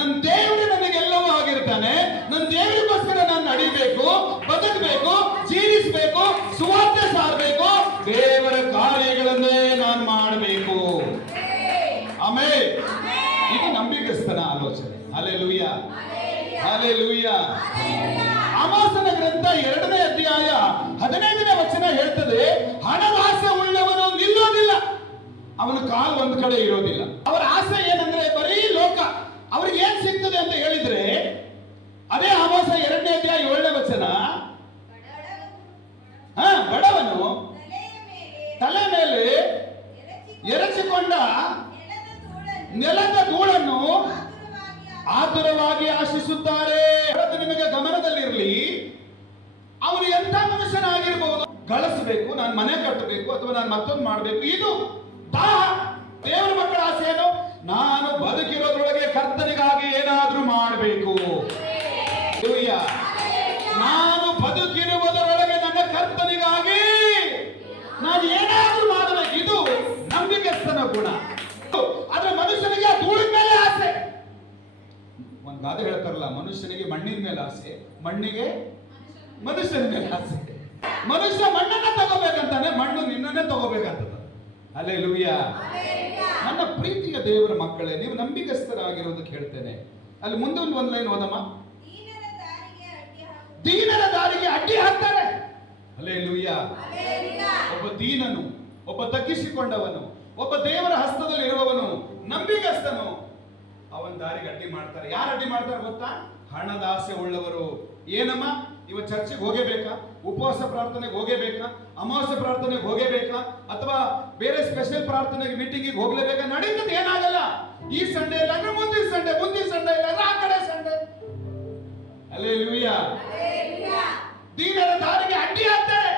ನನ್ನ ದೇವರು ನನಗೆಲ್ಲವೂ ಆಗಿರ್ತಾನೆ. ನನ್ನ ದೇವರಿಗೋಸ್ಕರ ನಾನು ನಡಿಬೇಕು, ಬದುಕಬೇಕು, ಜೀವಿಸಬೇಕು, ಸುವಾರ್ತೆ ಸಾರಬೇಕು, ದೇವರ ಕಾರ್ಯಗಳನ್ನೇ ನಾನು ಮಾಡಬೇಕು. ಆಮೇಲೆ ಇದು ನಂಬಿಕಸ್ಥನ ಆಲೋಚನೆ. Hallelujah, hallelujah. ಆಮೋಸನ ಗ್ರಂಥ 2ನೇ ಅಧ್ಯಾಯ 15ನೇ ವಚನ ಹೇಳ್ತದೆ, ಹಣದ ಆಸೆ ಉಳ್ಳವನು ನಿಲ್ಲೋದಿಲ್ಲ, ಅವನ ಕಾಲು ಒಂದು ಕಡೆ ಇರೋದಿಲ್ಲ. ಅವರ ಆಸೆ ಏನಂದ್ರೆ ಬರೀ ಲೋಕ. ಅವ್ರಿಗೆ ಏನ್ ಸಿಗ್ತದೆ ಅಂತ ಹೇಳಿದ್ರೆ, ಅದೇ ಆಮೋಸ 2ನೇ ಅಧ್ಯಾಯ 7ನೇ ವಚನ, ಬಡವನು ತಲೆ ಮೇಲೆ ಎರಚಿಕೊಂಡ ನೆಲದ ಧೂಳನ್ನು ಆತುರವಾಗಿ ಆಶಿಸುತ್ತಾರೆ. ನಿಮಗೆ ಗಮನದಲ್ಲಿರಲಿ, ಅವನು ಎಂಥ ಮನುಷ್ಯನಾಗಿರ್ಬಹುದು. ಗಳಿಸಬೇಕು, ನಾನು ಮನೆ ಕಟ್ಟಬೇಕು, ಅಥವಾ ನಾನು ಮತ್ತೊಂದು ಮಾಡಬೇಕು, ಇದು ದಾಹ. ದೇವರ ಮಕ್ಕಳ ಆಸೆ ಏನು? ನಾನು ಬದುಕಿರೋದ್ರೊಳಗೆ ಕರ್ತನಿಗಾಗಿ ಏನಾದ್ರೂ ಮಾಡಬೇಕು. ನಾನು ಬದುಕಿರುವುದರೊಳಗೆ ನನ್ನ ಕರ್ತನಿಗಾಗಿ ನಾನು ಏನಾದ್ರೂ ಮಾಡಬೇಕು. ಇದು ನಂಬಿಕೆಸ್ತನ ಗುಣ. ಆದ್ರೆ ಮನುಷ್ಯನಿಗೆ ಆ ಧೂಳಿನ ಮೇಲೆ ಆಸೆ. ಒಂದ್ ಗಾದೆ ಹೇಳ್ತಾರಲ್ಲ, ಮನುಷ್ಯನಿಗೆ ಮಣ್ಣಿನ ಮೇಲೆ ಆಸೆ, ಮಣ್ಣಿಗೆ ಮನುಷ್ಯನ ಮೇಲೆ ಆಸೆ. ಮನುಷ್ಯ ಮಣ್ಣನ್ನ ತಗೋಬೇಕಂತಾನೆ, ಮಣ್ಣು ನಿನ್ನನ್ನೇ ತಗೋಬೇಕಂತದ. ಹಲ್ಲೆಲೂಯ. ನನ್ನ ಪ್ರೀತಿಯ ದೇವರ ಮಕ್ಕಳೇ, ನೀವು ನಂಬಿಕಸ್ಥರಾಗಿರೋದಕ್ಕೆ ಹೇಳ್ತೇನೆ. ಅಲ್ಲಿ ಮುಂದೆ ಒಂದು ಲೈನ್ ಓದಮ್ಮ. ದೀನರ ದಾರಿಗೆ ಅಡ್ಡಿ ಹಾಕ್ತಾರೆ. ಹಲ್ಲೆಲೂಯ. ಒಬ್ಬ ದೀನನು, ಒಬ್ಬ ತಗ್ಗಿಸಿಕೊಂಡವನು, ಒಬ್ಬ ದೇವರ ಹಸ್ತದಲ್ಲಿ ಇರುವವನು, ನಂಬಿಕಸ್ಥನು, ಅವನ ದಾರಿಗೆ ಅಡ್ಡಿ ಮಾಡ್ತಾರೆ. ಯಾರು ಅಡ್ಡಿ ಮಾಡ್ತಾರೆ ಗೊತ್ತಾ? ಹಣದ ಆಸೆ ಉಳ್ಳವರು. ಏನಮ್ಮ, ಇವ ಚರ್ಚೆಗೆ ಹೋಗಬೇಕಾ, ಉಪವಾಸ ಪ್ರಾರ್ಥನೆಗೆ ಹೋಗಬೇಕಾ, ಅಮಾವಾಸ್ಯ ಪ್ರಾರ್ಥನೆಗೆ ಹೋಗಬೇಕಾ, ಅಥವಾ ಬೇರೆ ಸ್ಪೆಷಲ್ ಪ್ರಾರ್ಥನೆಗೆ ಮೀಟಿಂಗಿಗೆ ಹೋಗ್ಲೇಬೇಕಾ? ನಡೀತದೆ, ಏನಾಗಲ್ಲ. ಈ ಸಂಡೆ ಇಲ್ಲ ಅಂದ್ರೆ ಮುಂದಿನ ಸಂಡೆ, ಮುಂದಿನ ಸಂಡೆ ಇಲ್ಲ ಅಂದ್ರೆ ಆ ಕಡೆ ಸಂಡೆ. ಹಲ್ಲೆಲೂಯ. ದೀನರ ದಾರಿಗೆ ಅಡ್ಡಿ ಹಾಕ್ತಾರೆ.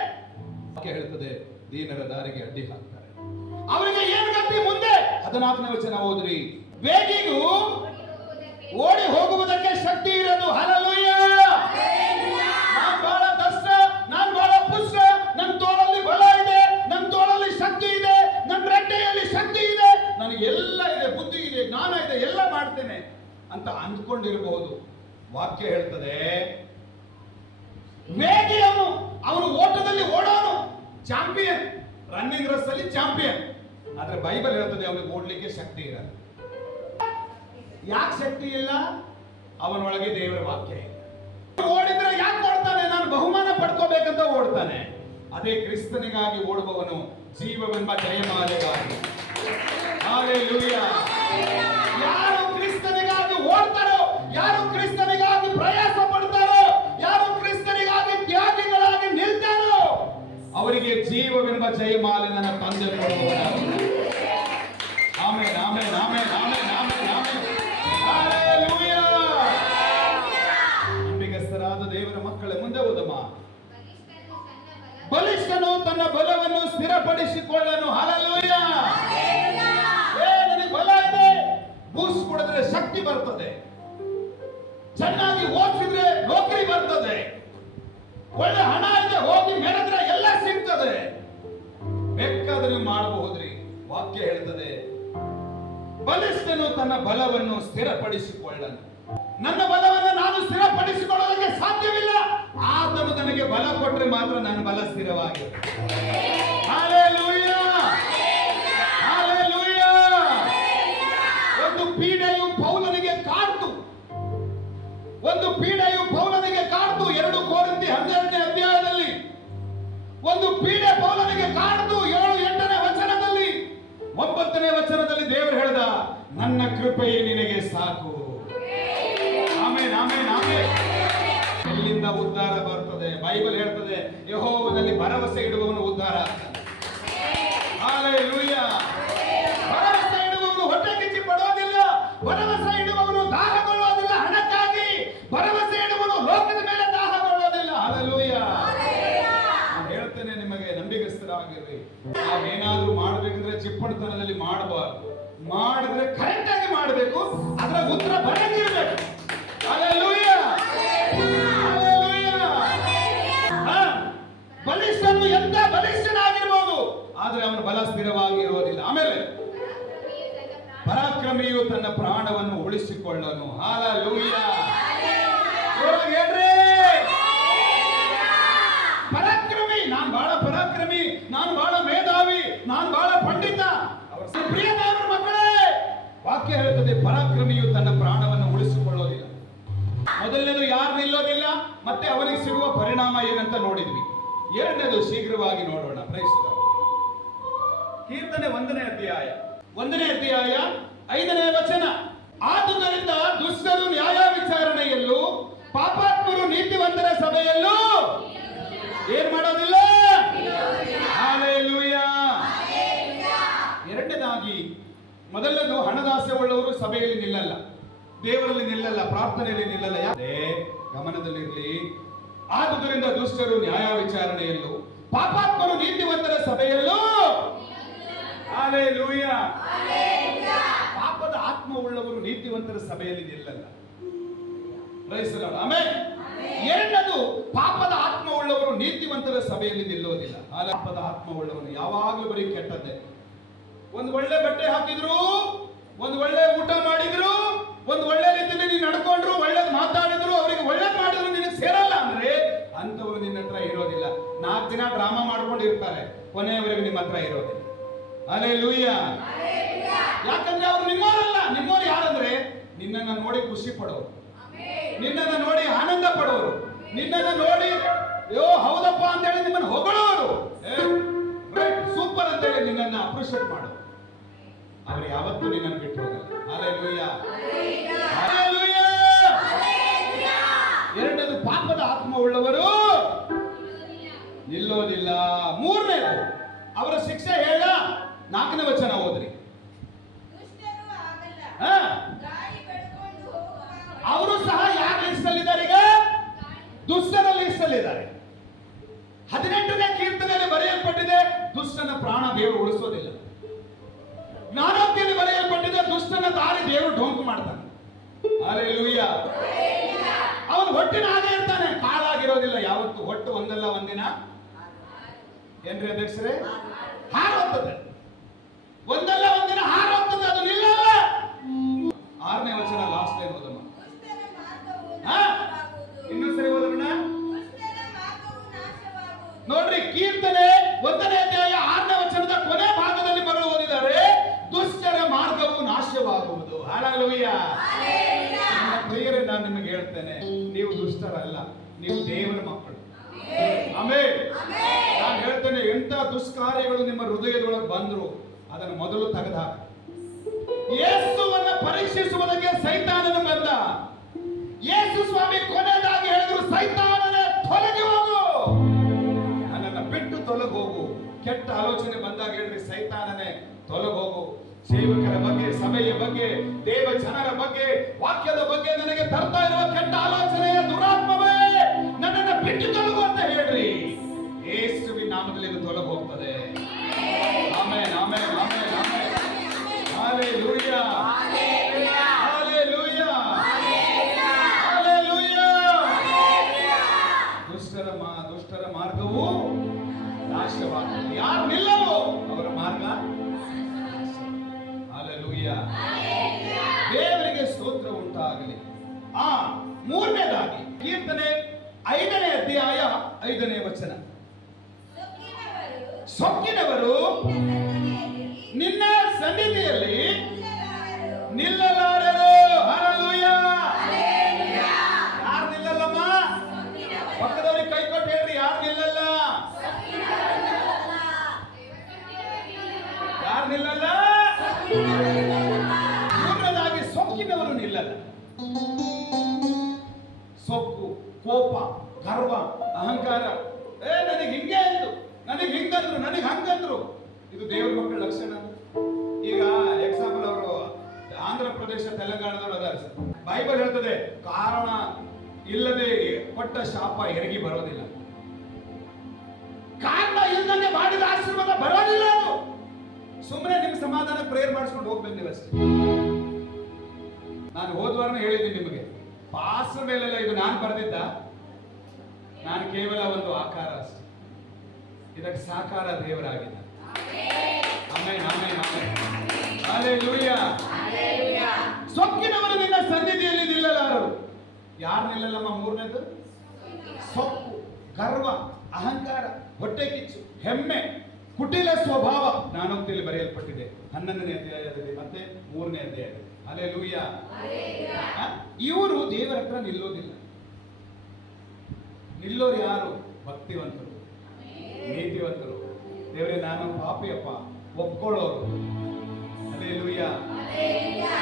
ಹೇಳ್ತದೆ, ದೀನರ ದಾರಿಗೆ ಅಡ್ಡಿ ಹಾಕ್ತಾರೆ. ಅವರಿಗೆ ಏನು ಗತಿ ಮುಂದೆ? 14ನೇ ವಚನ ಓದ್ರಿ. ವೇಗಿಗೂ ಓಡಿ ಹೋಗುವುದಕ್ಕೆ ಶಕ್ತಿ ಇರೋದು. ಹಲ್ಲೆಲೂಯ. ನಾನು ಬಹಳ ದಷ್ಟ, ನಾನು ಬಹಳ ಪುಷ್ಟ, ನನ್ನ ತೋಳಲ್ಲಿ ಬಲ ಇದೆ, ನನ್ನ ತೋಳಲ್ಲಿ ಶಕ್ತಿ ಇದೆ, ನನ್ನ ರೆಡ್ಡೆಯಲ್ಲಿ ಶಕ್ತಿ ಇದೆ, ನನಗೆ ಎಲ್ಲ ಇದೆ, ಬುದ್ಧಿ ಇದೆ, ಜ್ಞಾನ ಇದೆ, ಎಲ್ಲ ಮಾಡ್ತೇನೆ ಅಂತ ಅಂದ್ಕೊಂಡಿರಬಹುದು. ವಾಕ್ಯ ಹೇಳ್ತದೆ, ವೇಗಿ ಅವನು ಓಟದಲ್ಲಿ ಓಡೋನು, ಚಾಂಪಿಯನ್, ರನ್ನಿಂಗ್ ರೇಸ್ ಅಲ್ಲಿ ಚಾಂಪಿಯನ್. ಆದ್ರೆ ಬೈಬಲ್ ಹೇಳ್ತದೆ ಅವನಿಗೆ ಓಡ್ಲಿಕ್ಕೆ ಶಕ್ತಿ ಇರಲ್ಲ. ಯಾಕೆ ಶಕ್ತಿ ಇಲ್ಲ? ಅವನೊಳಗೆ ದೇವರ ವಾಕ್ಯ ಇದೆ. ಓಡಿದ್ರೆ ಯಾಕೆ ಓಡ್ತಾನೆ? ನಾನು ಬಹುಮಾನ ಪಡ್ಕೋಬೇಕಂತ ಓಡ್ತಾನೆ. ಅದೇ ಕ್ರಿಸ್ತನಿಗಾಗಿ ಓಡುವವನು ಜೀವವೆಂಬ ಜಯಮಾಲೆಗಾಗಿ. ಹಲ್ಲೆಲೂಯ. ಯಾರು ಕ್ರಿಸ್ತನಿಗಾಗಿ ಓಡ್ತಾರೋ, ಯಾರು ಕ್ರಿಸ್ತನಿಗಾಗಿ ಪ್ರಯಾಸ ಪಡ್ತಾರೋ, ಯಾರು ಕ್ರಿಸ್ತನಿಗಾಗಿ ತ್ಯಾಗಿಗಳಾಗಿ ನಿಲ್ತಾರೋ, ಅವರಿಗೆ ಜೀವವೆಂಬ ಜಯಮಾಲೆ ನನ್ನ ತಂದೆ ಕೊಡುವವನು. Amen, amen, amen, amen, amen, amen. Hallelujah. ನಂಬಿಕಸ್ಥರಾದ ದೇವರ ಮಕ್ಕಳೇ, ಮುಂದೆ ಓದಮ್ಮ. ಬಲಿಷ್ಠನು ತನ್ನ ಬಲವನ್ನು ಸ್ಥಿರಪಡಿಸಿಕೊಳ್ಳನು. ಹಲ್ಲೆಲೂಯ. ನನಗೆ ಬಲ ಇದೆ, ಬೂಸ್ ಕುಡಿದ್ರೆ ಶಕ್ತಿ ಬರ್ತದೆ, ಚೆನ್ನಾಗಿ ಓದಿಸಿದ್ರೆ ನೌಕರಿ ಬರ್ತದೆ, ಒಳ್ಳೆ ಹಣ ಇದೆ, ಹೋಗಿ ಮೆರೆದ್ರೆ ಎಲ್ಲ ಸಿಗ್ತದೆ, ಬೇಕಾದ್ರೆ ನೀವು ಮಾಡಬಹುದ್ರಿ. ವಾಕ್ಯ ಹೇಳ್ತದೆ, ಬಲಿಷ್ಠನು ತನ್ನ ಬಲವನ್ನು ಸ್ಥಿರಪಡಿಸಿಕೊಳ್ಳನು. ನನ್ನ ಬಲವನ್ನು ನಾನು ಸ್ಥಿರಪಡಿಸಿಕೊಳ್ಳೋದಕ್ಕೆ ಸಾಧ್ಯವಿಲ್ಲ. ಆತನು ನನಗೆ ಬಲ ಕೊಟ್ಟರೆ ಮಾತ್ರ ನನ್ನ ಬಲ ಸ್ಥಿರವಾಗಿರುತ್ತೆ. Hallelujah, hallelujah. ಒಂದು ಪೀಡೆಯು ಪೌಲನಿಗೆ ಕಾಡ್ತು, ಒಂದು ಪೀಡೆಯು ಪೌಲನಿಗೆ ಕಾಡ್ತು. 2 ಕೊರಿಂಥಿ 12ನೇ ಅಧ್ಯಾಯದಲ್ಲಿ ಒಂದು ಪೀಡೆ ಪೌಲನಿಗೆ ಕಾಡ್ತು. 7-8ನೇ ವಚನದಲ್ಲಿ, 9ನೇ ವಚನದಲ್ಲಿ ದೇವರು ಹೇಳಿದ, ನನ್ನ ಕೃಪೆಯೇ ನಿನಗೆ ಸಾಕು. Amen, amen, amen. ಎಲ್ಲಿಂದ ಉದ್ಧಾರ ಬರ್ತದೆ? ಬೈಬಲ್ ಹೇಳ್ತದೆ, ಯೆಹೋವನಲ್ಲಿ ಭರವಸೆ ಇಡುವವನು ಉದ್ಧಾರ ಆಗ್ತಾನೆ. ಹಲ್ಲೆಲೂಯ. ಭರವಸೆ ಇಡುವವನು ಹೊಟ್ಟೆ ಕಿಚ್ಚಿ ಪಡೋದಿಲ್ಲ, ಭರವಸೆ ಇಡುವವನು ದಾಹಗೊಳ್ಳೋದಿಲ್ಲ ಹಣಕ್ಕಾಗಿ, ಭರವಸೆ ಇಡುವವನು ಲೋಕದ ಮೇಲೆ ದಾಹಗೊಳ್ಳೋದಿಲ್ಲ. ಹಲ್ಲೆಲೂಯ. ನಾನು ಹೇಳ್ತೇನೆ ನಿಮಗೆ, ನಂಬಿಕಸ್ಥರಾಗಿರ್ರಿ. ನಾವೇನಾದ್ರೂ ಮಾಡ್ಬೇಕಂದ್ರೆ ಚಿಪ್ಪಣತನದಲ್ಲಿ ಮಾಡಬಾರ್ದು. ಮಾಡಿದ್ರೆ ಕರೆಕ್ಟ್ ಆಗಿ ಮಾಡಬೇಕು, ಅದರ ಉತ್ತರ ಬರಂಗಿರ್ಬೇಕು. Hallelujah, hallelujah. ಬಲಿಷ್ಠನು ಎಂತ ಬಲಿಷ್ಠನಾಗಿರ್ಬೋದು, ಆದ್ರೆ ಅವನ ಬಲ ಸ್ಥಿರವಾಗಿ ಇರೋದಿಲ್ಲ. ಪರಾಕ್ರಮಿಯು ತನ್ನ ಪ್ರಾಣವನ್ನು ಉಳಿಸಿಕೊಳ್ಳನು. ಹಲ್ಲೆಲೂಯಾ. ಜೋರಾಗಿ ಹೇಳ್ರಿ. ಪರಾಕ್ರಮಿ, ನಾನು ಬಹಳ ಪರಾಕ್ರಮಿ, ನಾನು ಬಹಳ ಮೇಧಾವಿ, ನಾನು ಬಹಳ ಪಂಡಿತ. ಅವರ ಪ್ರಿಯ ದೇವರ ಮಕ್ಕಳೇ, ವಾಕ್ಯ ಹೇಳುತ್ತದೆ ಪರಾಕ್ರಮಿಯು ತನ್ನ ಪ್ರಾಣವನ್ನು ಉಳಿಸಿಕೊಳ್ಳೋದಿಲ್ಲ. ಮೊದಲನೇದು ಯಾರು ನಿಲ್ಲೋದಿಲ್ಲ, ಮತ್ತೆ ಅವನಿಗೆ ಸಿಗುವ ಪರಿಣಾಮ ಏನಂತ ನೋಡಿದ್ವಿ. ಎರಡನೇದು ಶೀಘ್ರವಾಗಿ ನೋಡೋಣ. Praise the lord. ಕೀರ್ತನೆ 1ನೇ ಅಧ್ಯಾಯ 5ನೇ ವಚನ. ಆದುದರಿಂದ ದುಷ್ಟರು ನ್ಯಾಯ ವಿಚಾರಣೆಯಲ್ಲೂ ಪಾಪಾತ್ಮರು ನೀತಿವಂತರ ಸಭೆಯಲ್ಲೂ ಏನ್ ಮಾಡೋದಿಲ್ಲ. ಹಲ್ಲೆಲೂಯಾ. ಎರಡನೇದಾಗಿ, ಮೊದಲನೇದು ಹಣದಾಸೆಯುಳ್ಳವರು ಸಭೆಯಲ್ಲಿ ನಿಲ್ಲಲ್ಲ, ದೇವರಲ್ಲಿ ನಿಲ್ಲಲ್ಲ, ಪ್ರಾರ್ಥನೆಯಲ್ಲಿ ನಿಲ್ಲಲ್ಲ. ಯಾಕೆ? ಗಮನದಲ್ಲಿರಲಿ. ಆದುದರಿಂದ ದುಷ್ಟರು ನ್ಯಾಯ ವಿಚಾರಣೆಯಲ್ಲೂ ಪಾಪಾತ್ಮರು ನೀತಿವಂತರ ಸಭೆಯಲ್ಲೂ. ಹಲ್ಲೆಲೂಯಾ. ಪಾಪದ ಆತ್ಮವುಳ್ಳವರು ನೀತಿವಂತರ ಸಭೆಯಲ್ಲಿ ನಿಲ್ಲಲ್ಲ. Praise the lord. ಆಮೆನ್. ಎರಡನೇದು, ಪಾಪದ ಆತ್ಮವುಳ್ಳವರು ನೀತಿವಂತರ ಸಭೆಯಲ್ಲಿ ನಿಲ್ಲೋದಿಲ್ಲ. ಪಾಪದ ಆತ್ಮವುಳ್ಳವನು ಯಾವಾಗಲೂ ಬರೀ ಕೆಟ್ಟದ್ದೇ. ಒಂದು ಒಳ್ಳೆ ಬಟ್ಟೆ ಹಾಕಿದ್ರು, ಒಂದು ಒಳ್ಳೆ ಊಟ ಮಾಡಿದ್ರು, ಒಂದು ಒಳ್ಳೆ ರೀತಿಯಲ್ಲಿ ನೀನು ನಡ್ಕೊಂಡ್ರು, ಒಳ್ಳೇದು ಮಾತಾಡಿದ್ರು, ಅವರಿಗೆ ಒಳ್ಳೇದು ಮಾಡಿದ್ರು ನಿನಗೆ ಸೇರಲ್ಲ ಅಂದ್ರೆ ಅಂತವರು ನಿನ್ನ ಹತ್ರ ಇರೋದಿಲ್ಲ. 4 ದಿನ ಡ್ರಾಮಾ ಮಾಡ್ಕೊಂಡು ಇರ್ತಾರೆ, ಕೊನೆಯವರೆಗೆ ನಿಮ್ಮ ಹತ್ರ ಇರೋದಿಲ್ಲ. ಹಲ್ಲೆಲೂಯಾ. ಯಾಕಂದ್ರೆ ಅವರು ನಿಮ್ಮವರಲ್ಲ. ನಿಮ್ಮವ್ರು ಯಾರಂದ್ರೆ ನಿನ್ನನ್ನು ನೋಡಿ ಖುಷಿ ಪಡೋರು, ನಿನ್ನನ್ನು ನೋಡಿ ಆನಂದ ಪಡೋರು, ನಿನ್ನನ್ನು ನೋಡಿ ಯೋ ಹೌದಪ್ಪ ಅಂತ ಹೇಳಿ ನಿಮ್ಮನ್ನು ಹೊಗಳೋರು, ಸೂಪರ್ ಅಂತ ಹೇಳಿ ನಿನ್ನನ್ನು ಅಪ್ರಿಷಿಯೇಟ್ ಮಾಡೋರು. ಅವರು ಯಾವತ್ತೂ ನಿನ್ನನ್ನು ಬಿಟ್ಟು ಹೋಗಲ್ಲ. ಹಲ್ಲೆಲೂಯಾ. ಹಲ್ಲೆಲೂಯಾ. ಎರಡನೇದು, ಪಾಪದ ಆತ್ಮವುಳ್ಳವರು ನಿಲ್ಲೋದಿಲ್ಲ. ಮೂರನೇದು, ಅವರ ಶಿಕ್ಷೆ ಹೇಳ. 4ನೇ ವಚನ ಓದ್ರಿ. ಅವರು ಸಹ ಯಾರ ಲಿಸ್ಟ್ ಅಲ್ಲಿದ್ದಾರೆ? ಈಗ ದುಷ್ಟರ ಲಿಸ್ಟ್ ಅಲ್ಲಿದ್ದಾರೆ. 18ನೇ ಕೀರ್ತನೆಯಲ್ಲಿ ಬರೆಯಲ್ಪಟ್ಟಿದೆ, ದುಷ್ಟನ ಪ್ರಾಣ ದೇವರು ಉಳಿಸೋದಿಲ್ಲ. ಜ್ಞಾನೋಕ್ತಿಯಲ್ಲಿ ಬರೆಯಲ್ಪಟ್ಟಿದೆ, ದುಷ್ಟನ ದಾರಿ ದೇವರು ಢೋಂಕು ಮಾಡ್ತಾನೆ. ಹಲ್ಲೆಲೂಯಾ. ಅವನು ಹೊಟ್ಟಿನ ಹಾಗೆ ಇರ್ತಾನೆ, ಕಾಳಾಗಿರೋದಿಲ್ಲ ಯಾವತ್ತು. ಹೊಟ್ಟು ಒಂದಲ್ಲ ಒಂದಿನ ಏನ್ರಿ ಅಧ್ಯಕ್ಷರೇ ಹಾರೋಗ್ತದೆ, ಒಂದಲ್ಲ ಒಂದಿನ ಹಾರೋಗ್ತದೆ, ಅದು ನಿಲ್ಲಲ್ಲ. 6ನೇ ವಚನ ಲಾಸ್ಟ್ ಟೈಮ್ ಓದಮ್ಮ. ಇನ್ನೊಂದು ಸರಿ ಓದೋಣ ನೋಡ್ರಿ. ಕೀರ್ತನೆ 1ನೇ ಅಧ್ಯಾಯ 6ನೇ ವಚನದ ಕೊನೆ ಭಾಗದಲ್ಲಿ ಮಗಳು ಓದಿದ್ದಾರೆ, ದುಷ್ಟರ ಮಾರ್ಗವು ನಾಶವಾಗುವುದು. ಹಲ್ಲೆಲೂಯಾ. ನನ್ನ ಪ್ರಿಯರೇ, ನಾನು ನಿಮಗೆ ಹೇಳ್ತೇನೆ, ನೀವು ದುಷ್ಟರಲ್ಲ, ನೀವು ದೇವರ ಮಕ್ಕಳು. ಆಮೆನ್. ನಾನು ಹೇಳ್ತೇನೆ, ಎಂತ ದುಷ್ಕಾರ್ಯಗಳು ನಿಮ್ಮ ಹೃದಯದೊಳಗೆ ಬಂದ್ರು ಅದನ್ನು ಮೊದಲು ತೆಗೆದುಹಾಕ. ಯೇಸುವನ್ನ ಪರೀಕ್ಷಿಸುವುದಕ್ಕೆ ಸೈತಾನನು ಬಂದ. ಯೇಸು ಸ್ವಾಮಿ ಕೊನೆಯದಾಗಿ ಹೇಳಿದ್ರು, ಸೈತಾನನೇ ತೊಲಗಿ ಹೋಗು, ನನ್ನನ್ನು ಬಿಟ್ಟು ತೊಲಗಿ ಹೋಗು. ಕೆಟ್ಟ ಆಲೋಚನೆ ಬಂದಾಗ ಹೇಳ್ರಿ, ಸೈತಾನನೇ ತೊಲಗಿ ಹೋಗು. ಸೇವಕರ ಬಗ್ಗೆ, ಸಭೆಯ ಬಗ್ಗೆ, ದೇವ ಜನರ ಬಗ್ಗೆ, ವಾಕ್ಯದ ಬಗ್ಗೆ ನನಗೆ ತರ್ತಾ ಇರುವ ಕೆಟ್ಟ ಆಲೋಚನೆಯ ದುರಾತ್ಮವೇ ನನ್ನನ್ನು ಬಿಟ್ಟು ತೊಲಗು ಅಂತ ಹೇಳ್ರಿ. ಯೇಸುವಿನ ನಾಮದಲ್ಲಿ ಇದು ತೊಲಗಿ ಹೋಗ್ತದೆ. Amen, amen, amen, amen. Hallelujah. Hallelujah. Hallelujah. ದುಷ್ಟರ ಮಾರ್ಗವು ನಾಶವಾಗುವುದು. ಯಾರು ನಿಲ್ಲಲು ಅವರ ಮಾರ್ಗ. ಹಲ್ಲೆಲೂಯಾ. ದೇವರಿಗೆ ಸ್ತೋತ್ರ ಉಂಟಾಗಲಿ. ಮೂರನೇದಾಗಿ, ಕೀರ್ತನೆ 5ನೇ ಅಧ್ಯಾಯ 5ನೇ ವಚನ. ಸೊಕ್ಕಿನವರು ನಿನ್ನ ಸನ್ನಿಧಿಯಲ್ಲಿ ನಿಲ್ಲಲಾರರು. ಹಲ್ಲೆಲೂಯಾ. ಯಾರು ನಿಲ್ಲಲ್ಲಮ್ಮ? ಪಕ್ಕದವರಿಗೆ ಕೈ ಕೊಟ್ಟು ಹೇಳ್ರಿ, ಯಾರು ನಿಲ್ಲಲ್ಲ? ಯಾರು ನಿಲ್ಲಲ್ಲ? ಮೂರನೇದಾಗಿ, ಸೊಕ್ಕಿನವರು ನಿಲ್ಲಲ್ಲ. ಸೊಕ್ಕು, ಕೋಪ, ಗರ್ವ, ಅಹಂಕಾರ. ನನಗೆ ಹಿಂಗೆ ಅಂದ್ರು, ನನಗೆ ಹಿಂಗಂದ್ರು, ನನಗೆ ಹಂಗಂದ್ರು. ಇದು ದೇವರ ಮಕ್ಕಳ ಲಕ್ಷಣ. ಈಗ ಎಕ್ಸಾಂಪಲ್, ಅವರು ಆಂಧ್ರ ಪ್ರದೇಶ, ತೆಲಂಗಾಣದವರು ಅದಾರ. ಬೈಬಲ್ ಹೇಳ್ತದೆ, ಕಾರಣ ಇಲ್ಲದೆ ಕೊಟ್ಟ ಶಾಪ ಎರಗಿ ಬರೋದಿಲ್ಲ. ಕಾರಣ ಇಲ್ಲದೆ ಮಾಡಿದ ಆಶೀರ್ವಾದ ಬರೋದಿಲ್ಲ. ಅದು ಸುಮ್ಮನೆ ನಿಮ್ ಸಮಾಧಾನ ಪ್ರೇಯರ್ ಮಾಡಿಸ್ಕೊಂಡು ಹೋಗ್ಬೇಕು ನೀವಷ್ಟೇ. ನಾನು ಹೋದ್ವಾರನೇ ಹೇಳಿದ್ದೀನಿ ನಿಮಗೆ, ಪಾಸ್ರ ಮೇಲೆಲ್ಲ ಇದು ನಾನು ಬರೆದಿದ್ದ, ನಾನು ಕೇವಲ ಒಂದು ಆಕಾರ ಅಷ್ಟೇ. ಇದಕ್ಕೆ ಸಾಕಾರ ದೇವರಾಗಿದ್ದ. Amen, amen, amen. ಹಲ್ಲೆಲೂಯಾ. ಸೊಕ್ಕಿನವರು ನಿನ್ನ ಸನ್ನಿಧಿಯಲ್ಲಿ ನಿಲ್ಲಲಾರರು. ಯಾರು ನಿಲ್ಲಲ್ಲಮ್ಮ? ಮೂರನೇದು ಸೊಕ್ಕು, ಗರ್ವ, ಅಹಂಕಾರ, ಹೊಟ್ಟೆ ಕಿಚ್ಚು, ಹೆಮ್ಮೆ, ಕುಟಿಲ ಸ್ವಭಾವ ಜ್ಞಾನೋಕ್ತಿಯಲ್ಲಿ ಬರೆಯಲ್ಪಟ್ಟಿದೆ 11ನೇ ಅಧ್ಯಾಯದಲ್ಲಿ ಮತ್ತೆ 3ನೇ ಅಧ್ಯಾಯದಲ್ಲಿ. ಹಲ್ಲೆಲೂಯ. ಇವರು ದೇವರ ಹತ್ರ ನಿಲ್ಲೋದಿಲ್ಲ. ನಿಲ್ಲೋರು ಯಾರು? ಭಕ್ತಿವಂತರು, ನೀತಿವಂತರು. ದೇವರೇ ನಾನು ಪಾಪಿಯಪ್ಪ ಒಪ್ಕೊಳ್ಳೋರು. ಹಲ್ಲೆಲೂಯ.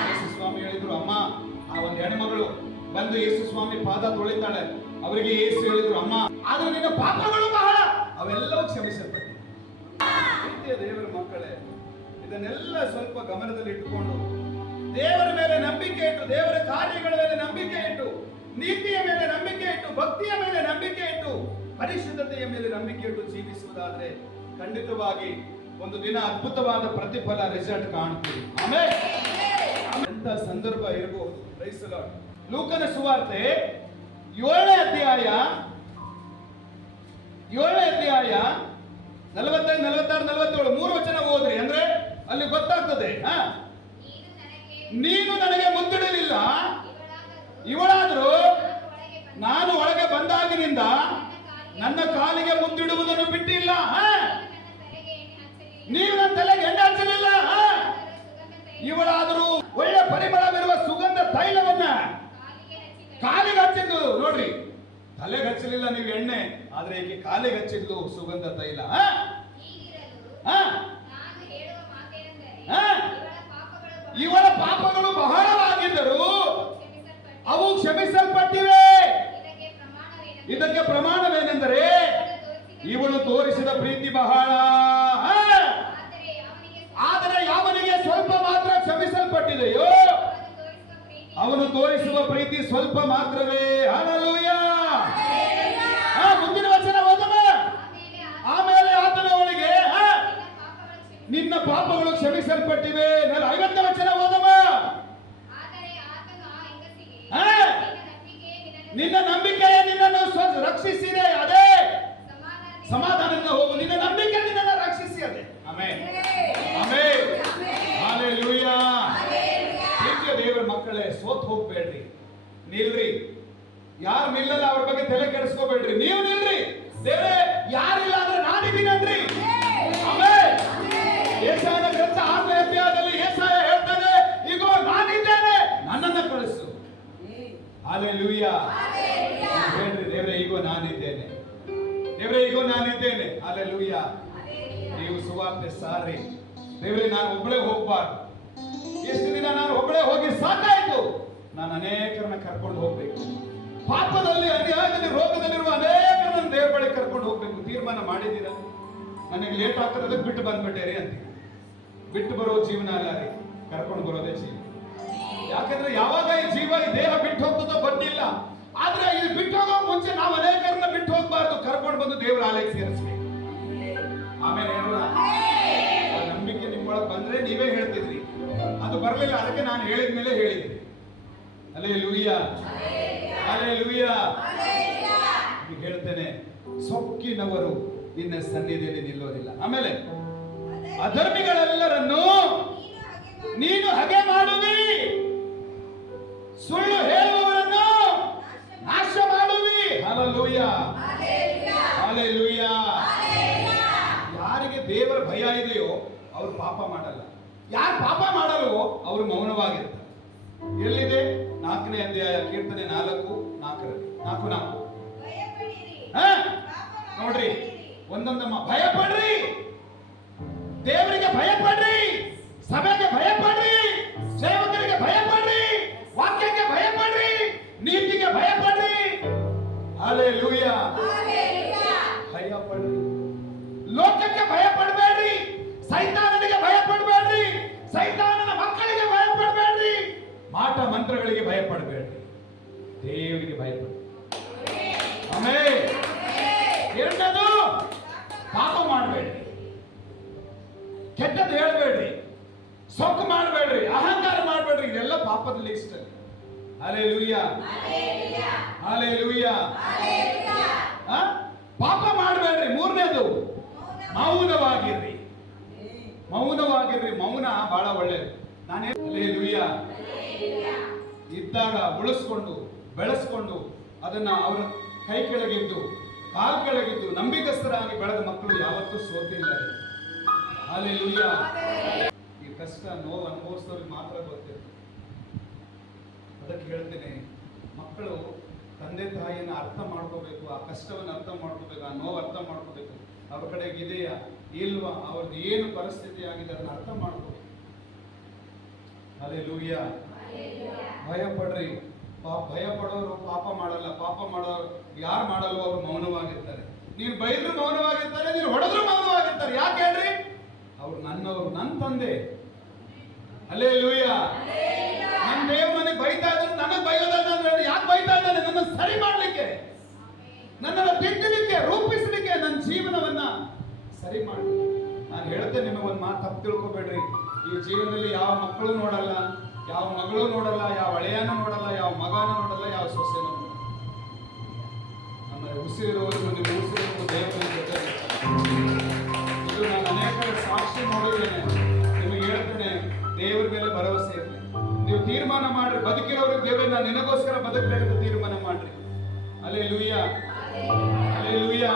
ಯೇಸು ಸ್ವಾಮಿ ಹೇಳಿದ್ರು, ಅಮ್ಮ ಆ ಒಂದು ಹೆಣ್ಮಗಳು ಬಂದು ಯೇಸು ಸ್ವಾಮಿ ಪಾದ ತೊಳಿತಾಳೆ. ಅವರಿಗೆ ಯೇಸು ಹೇಳಿದ್ರು, ಅಮ್ಮ ಆದ್ರೆ ನಿನ್ನ ಪಾಪಗಳು ಬಹಳ, ಅವೆಲ್ಲವೂ ಕ್ಷಮಿಸಲ್ಪಟ್ಟಿದೆ. ಪ್ರೀತಿಯ ದೇವರ ಮಕ್ಕಳೇ, ಇದನ್ನೆಲ್ಲ ಸ್ವಲ್ಪ ಗಮನದಲ್ಲಿ ಇಟ್ಟುಕೊಂಡು ದೇವರ ಮೇಲೆ ನಂಬಿಕೆ ಇಟ್ಟು, ದೇವರ ಕಾರ್ಯಗಳ ಮೇಲೆ ನಂಬಿಕೆ ಇಟ್ಟು, ನೀತಿಯ ಮೇಲೆ ನಂಬಿಕೆ ಇಟ್ಟು, ಭಕ್ತಿಯ ಮೇಲೆ ನಂಬಿಕೆ ಇಟ್ಟು, ಪರಿಶುದ್ಧತೆಯ ಮೇಲೆ ನಂಬಿಕೆ ಇಟ್ಟು ಜೀವಿಸುವುದಾದ್ರೆ ಖಂಡಿತವಾಗಿ ಒಂದು ದಿನ ಅದ್ಭುತವಾದ ಪ್ರತಿಫಲ, ರಿಸಲ್ಟ್ ಕಾಣುತ್ತೀವಿ. ಆಮೇಲೆ ಎಂತ ಸಂದರ್ಭ ಇರಬಹುದು. Price the lord. ಲೂಕನ ಸುವಾರ್ತೆ 7ನೇ ಅಧ್ಯಾಯ 45, 46, 47 3 ವಚನ ಓದ್ರಿ. ಅಂದ್ರೆ ಅಲ್ಲಿ ಗೊತ್ತಾಗ್ತದೆ. ನೀನು ನನಗೆ ಮುದ್ದಿಡಲಿಲ್ಲ, ಇವಳಾದರೂ ನಾನು ಒಳಗೆ ಬಂದಾಗಿನಿಂದ ನನ್ನ ಕಾಲಿಗೆ ಮುದ್ದಿಡುವುದನ್ನು ಬಿಟ್ಟಿಲ್ಲ. ನೀವು ನನ್ನ ತಲೆಗೆ ಎಣ್ಣೆ ಹಚ್ಚಲಿಲ್ಲ. ಇವಳಾದರೂ ಒಳ್ಳೆ ಪರಿಮಳವಿರುವ ಸುಗಂಧ ತೈಲವನ್ನ ಕಾಲಿಗೆ ಹಚ್ಚಿದ್ದು. ನೋಡ್ರಿ, ತಲೆಗೆ ಹಚ್ಚಲಿಲ್ಲ ನೀವು ಎಣ್ಣೆ, ಆದ್ರೆ ಈಕೆ ಕಾಲಿಗೆ ಹಚ್ಚಿದ್ಲು ಸುಗಂಧ ತೈಲ. ಇವಳ ಪಾಪಗಳು ಬಹಳವಾಗಿದ್ದರು, ಅವು ಕ್ಷಮಿಸಲ್ಪಟ್ಟಿವೆ. ಇದಕ್ಕೆ ಪ್ರಮಾಣವೇನೆಂದರೆ ಇವಳು ತೋರಿಸಿದ ಪ್ರೀತಿ ಬಹಳ. ಆದರೆ ಯಾವನಿಗೆ ಸ್ವಲ್ಪ ಮಾತ್ರ ಕ್ಷಮಿಸಲ್ಪಟ್ಟಿದೆಯೋ ಅವನು ತೋರಿಸುವ ಪ್ರೀತಿ ಸ್ವಲ್ಪ ಮಾತ್ರವೇ. ಹಲ್ಲೆಲೂಯ. ಮುಂದಿನ ವಚನ ಓದೋಣ. ಆಮೇಲೆ ಆತನ ಅವಳಿಗೆ, ನಿನ್ನ ಪಾಪಗಳು ಕ್ಷಮಿಸಲ್ಪಟ್ಟಿವೆ. 50ನೇ ವಚನ ಓದೋಣ. ನಿನ್ನ ನಂಬಿಕೆಯೇ ನಿನ್ನನ್ನು ರಕ್ಷಿಸಿದೆ, ಅದೇ ಸಮಾಧಾನದಿಂದ ಹೋಗು. ನಿನ್ನ ನಂಬಿಕೆ ನಿನ್ನನ್ನು ರಕ್ಷಿಸಿ, ಅದೇ. Amen, amen, hallelujah. ಪ್ರೀತಿಯ ದೇವರ ಮಕ್ಕಳೇ, ಸೋತ್ ಹೋಗ್ಬೇಡ್ರಿ, ನಿಲ್ರಿ. ಯಾರು ನಿಲ್ಲಲ್ಲ ಅವ್ರ ಬಗ್ಗೆ ತಲೆ ಕೆಡಿಸ್ಕೋಬೇಡ್ರಿ. ನೀವು ನಿಲ್ರಿ. ದೇವರೇ ಯಾರಿಲ್ಲ ಅಂದ್ರೆ ನಾನಿದ್ದೀನಂದ್ರಿ. ಆಮೆನ್. ಯೆಶಾಯನ ಗ್ರಂಥ 6ನೇ ಅಧ್ಯಾಯದಲ್ಲಿ ಯೆಶಾಯ ಹೇಳ್ತಾನೆ, ಇಗೋ ನಾನಿದ್ದೇನೆ, ನನ್ನನ್ನು ಕಳಿಸು. ಹಲ್ಲೆಲೂಯ. ಹೇಳ್ರಿ, ದೇವರೇ ಈಗೋ ನಾನಿದ್ದೇನೆ, ದೇವರೇ ಈಗೋ ನಾನಿದ್ದೇನೆ. ಹಲ್ಲೆಲೂಯ. ನೀವು ಸುವಾರ್ತೆ ಸಾರಿ. ದೇವರೇ ನಾನು ಒಬ್ಬಳೇ ಹೋಗ್ಬಾರ್ದು. ಎಷ್ಟು ದಿನ ನಾನು ಒಬ್ಬಳೇ ಹೋಗಿ ಸಾಕಾಯ್ತು. ನಾನು ಅನೇಕರನ್ನ ಕರ್ಕೊಂಡು ಹೋಗ್ಬೇಕು. ಪಾಪದಲ್ಲಿ, ಅನ್ಯಾಯದಲ್ಲಿ, ರೋಗದಲ್ಲಿರುವ ಅನೇಕರನ್ನ ದೇವರ ಬಳಿ ಕರ್ಕೊಂಡು ಹೋಗ್ಬೇಕು. ತೀರ್ಮಾನ ಮಾಡಿದ್ದೀರಾ? ನನಗೆ ಲೇಟ್ ಆಗ್ತದೆ ಬಿಟ್ಟು ಬಂದ್ಬಿಟ್ಟೇರಿ ಅಂತ. ಬಿಟ್ಟು ಬರೋ ಜೀವನ ಅಲ್ಲ ರೀ, ಕರ್ಕೊಂಡು ಬರೋದೇ ಜೀವ. ಯಾಕಂದ್ರೆ ಯಾವಾಗ ಈ ಜೀವ, ಈ ದೇಹ ಬಿಟ್ಟು ಹೋಗ್ತದೋ ಗೊತ್ತಿಲ್ಲ. ಆದ್ರೆ ಇದು ಬಿಟ್ಟು ಹೋಗೋ ಮುಂಚೆ ನಾವು ಅನೇಕರನ್ನ ಬಿಟ್ಟು ಹೋಗ್ಬಾರ್ದು, ಕರ್ಕೊಂಡು ಬಂದು ದೇವರ ಆಲಯಕ್ಕೆ ಸೇರಿಸ್ಬೇಕು. ಆಮೇಲೆ ಹೇಳೋಣ, ನಂಬಿಕೆ ನಿಮ್ಮೊಳಗೆ ಬಂದ್ರೆ ನೀವೇ ಹೇಳ್ತಿದ್ರಿ, ಅದು ಬರಲಿಲ್ಲ, ಅದಕ್ಕೆ ನಾನು ಹೇಳಿದ ಮೇಲೆ ಹೇಳಿದ್ರಿ. Hallelujah, hallelujah. ಹೇಳ್ತೇನೆ, ಸೊಕ್ಕಿನವರು ನಿನ್ನ ಸನ್ನಿಧಿಯಲ್ಲಿ ನಿಲ್ಲೋದಿಲ್ಲ. ಆಮೇಲೆ ಅಧರ್ಮಿಗಳೆಲ್ಲರನ್ನು ನೀನು ಹಾಗೆ ಮಾಡುವಿ, ಸುಳ್ಳು ಹೇಳುವವರನ್ನು ನಾಶ ಮಾಡುವಿ. Hallelujah, hallelujah. ಯಾರಿಗೆ ದೇವರ ಭಯ ಇದೆಯೋ ಅವರು ಪಾಪ ಮಾಡಲ್ಲ. ಯಾರು ಪಾಪ ಮಾಡಲ್ವೋ ಅವರು ಮೌನವಾಗಿರ್ತಾರೆ. ಎಲ್ಲಿದೆ? 4ನೇ ಅಧ್ಯಾಯ ಕೀರ್ತನೆ 4:4. ನೋಡ್ರಿ, ಒಂದೊಂದಮ್ಮ ಭಯಪಡ್ರಿ, ದೇವರಿಗೆ ಭಯಪಡ್ರಿ, ಸಭೆಗೆ ಭಯಪಡ್ರಿ, ಸೇವಕರಿಗೆ ಭಯಪಡ್ರಿ, ವಾಕ್ಯಕ್ಕೆ ಭಯಪಡ್ರಿ, ನೀತಿಗೆ ಭಯಪಡ್ರಿ. ಹಲ್ಲೆಲೂಯ. ಭಯಪಡ್ರಿ. ಲೋಕಕ್ಕೆ ಭಯಪಡಬೇಡ್ರಿ, ಸೈತಾನನಿಗೆ ಭಯಪಡಬೇಡ್ರಿ, ಸೈತಾನನ ಮಕ್ಕಳಿಗೆ ಭಯಪಡಬೇಡ್ರಿ, ಮಾಟ ಮಂತ್ರಗಳಿಗೆ ಭಯಪಡಬೇಡ್ರಿ, ದೇವರಿಗೆ ಭಯಪಡ್ರಿ. ಆಮೇಲೆ ಎರಡನೇದು, ಪಾಪ ಮಾಡಬೇಡ್ರಿ, ಕೆಟ್ಟದ್ದು ಹೇಳಬೇಡ್ರಿ, ಸೊಕ್ಕು ಮಾಡಬೇಡ್ರಿ, ಅಹಂಕಾರ ಮಾಡಬೇಡ್ರಿ. ಇದೆಲ್ಲ ಪಾಪದ ಲಿಸ್ಟ್. Hallelujah, hallelujah. ಪಾಪ ಮಾಡಬೇಡ್ರಿ. ಮೂರನೇದು, ಮೌನವಾಗಿರ್ರಿ. ಮೌನವಾಗಿರ್ರಿ. ಮೌನ ಬಹಳ ಒಳ್ಳೇದು. ಹಲ್ಲೆಲೂಯ. ಇದ್ದಾಗ ಉಳಿಸ್ಕೊಂಡು ಬೆಳೆಸ್ಕೊಂಡು ಅದನ್ನ ಅವರ ಕೈ ಕೆಳಗಿದ್ದು ಕಾಲ್ ಕೆಳಗಿದ್ದು ನಂಬಿಕಸ್ಥರಾಗಿ ಬೆಳೆದ ಮಕ್ಕಳು ಯಾವತ್ತೂ ಸೋತಿಲ್ಲ. ಹಲ್ಲೆಲೂಯಾ. ಈ ಕಷ್ಟ ನೋವು ಅನುಭವಿಸಿದವ್ರಿಗೆ ಮಾತ್ರ ಗೊತ್ತಿರುತ್ತೆ. ಅದಕ್ಕೆ ಹೇಳ್ತೇನೆ, ಮಕ್ಕಳು ತಂದೆ ತಾಯಿಯನ್ನ ಅರ್ಥ ಮಾಡ್ಕೋಬೇಕು, ಆ ಕಷ್ಟವನ್ನು ಅರ್ಥ ಮಾಡ್ಕೋಬೇಕು, ಆ ನೋವು ಅರ್ಥ ಮಾಡ್ಕೋಬೇಕು. ಅವ್ರ ಕಡೆಗೆ ಇದೆಯಾ ಇಲ್ವಾ, ಅವ್ರದ್ದು ಏನು ಪರಿಸ್ಥಿತಿ ಆಗಿದೆ ಅದನ್ನ ಅರ್ಥ ಮಾಡ್ಕೋಬೇಕು. ಹಲ್ಲೆಲೂಯಾ. ಭಯ ಪಡ್ರಿ. ಭಯ ಪಡೋರು ಪಾಪ ಮಾಡಲ್ಲ. ಪಾಪ ಮಾಡೋರು ಯಾರು ಮಾಡಲ್ವೋ ಅವ್ರು ಮೌನವಾಗಿರ್ತಾರೆ. ನೀನು ಬೈದ್ರು ಮೌನವಾಗಿರ್ತಾರೆ, ನೀನು ಹೊಡೆದ್ರು ಮೌನವಾಗಿರ್ತಾರೆ. ಯಾಕೆ ಹೇಳ್ರಿ? ಅವ್ರು ನನ್ನವರು, ನನ್ನ ತಂದೆ. ಹಲ್ಲೆಲೂಯಾ. ನನ್ನ ದೇವ್ರು ನನಗೆ ಬೈತಾ ಇದ್ರು, ನನಗೆ ಬೈಯೋದನ್ನ ಯಾಕೆ ಬೈತಾ ಇದ್ದಾನೆ? ನನ್ನ ಸರಿ ಮಾಡ್ಲಿಕ್ಕೆ, ನನ್ನನ್ನು ತಿದ್ದಲಿಕ್ಕೆ, ರೂಪಿಸಲಿಕ್ಕೆ, ನನ್ನ ಜೀವನವನ್ನ ಸರಿ ಮಾಡಿ. ನಾನು ಹೇಳ್ತೇನೆ ನಿಮಗೆ ಒಂದು ಮಾತು ತಪ್ಪು ತಿಳ್ಕೊಬೇಡ್ರಿ. ಈ ಜೀವನದಲ್ಲಿ ಯಾವ ಮಕ್ಕಳು ನೋಡಲ್ಲ, ಯಾವ ಮಗಳು ನೋಡಲ್ಲ, ಯಾವ ಹಳೆಯನ ನೋಡಲ್ಲ, ಯಾವ ಮಗನ ನೋಡಲ್ಲ, ಯಾವ ಸೊಸೆನ ನೋಡಲ್ಲ. ನಮ್ಮ ಉಸಿರಿರೋರು ನಿಮ್ಮ ಉಸಿರಿರುವ ದೇವರ ಜೊತೆ. ಇದು ನಾನು ಅನೇಕ ಸಾಕ್ಷಿ ನೋಡಿದ್ದೇನೆ. ನಿಮಗೆ ಹೇಳ್ತೇನೆ, ದೇವರ ಮೇಲೆ ಭರವಸೆ ಇರಲಿ. ನೀವು ತೀರ್ಮಾನ ಮಾಡ್ರಿ, ಬದುಕಿರೋರಿಗೆ ದೇವರೇ ನಾನು ನಿನಗೋಸ್ಕರ ಬದುಕಬೇಕಂತ ತೀರ್ಮಾನ ಮಾಡ್ರಿ. ಹಲ್ಲೆಲೂಯಾ. ಹಲ್ಲೆಲೂಯಾ.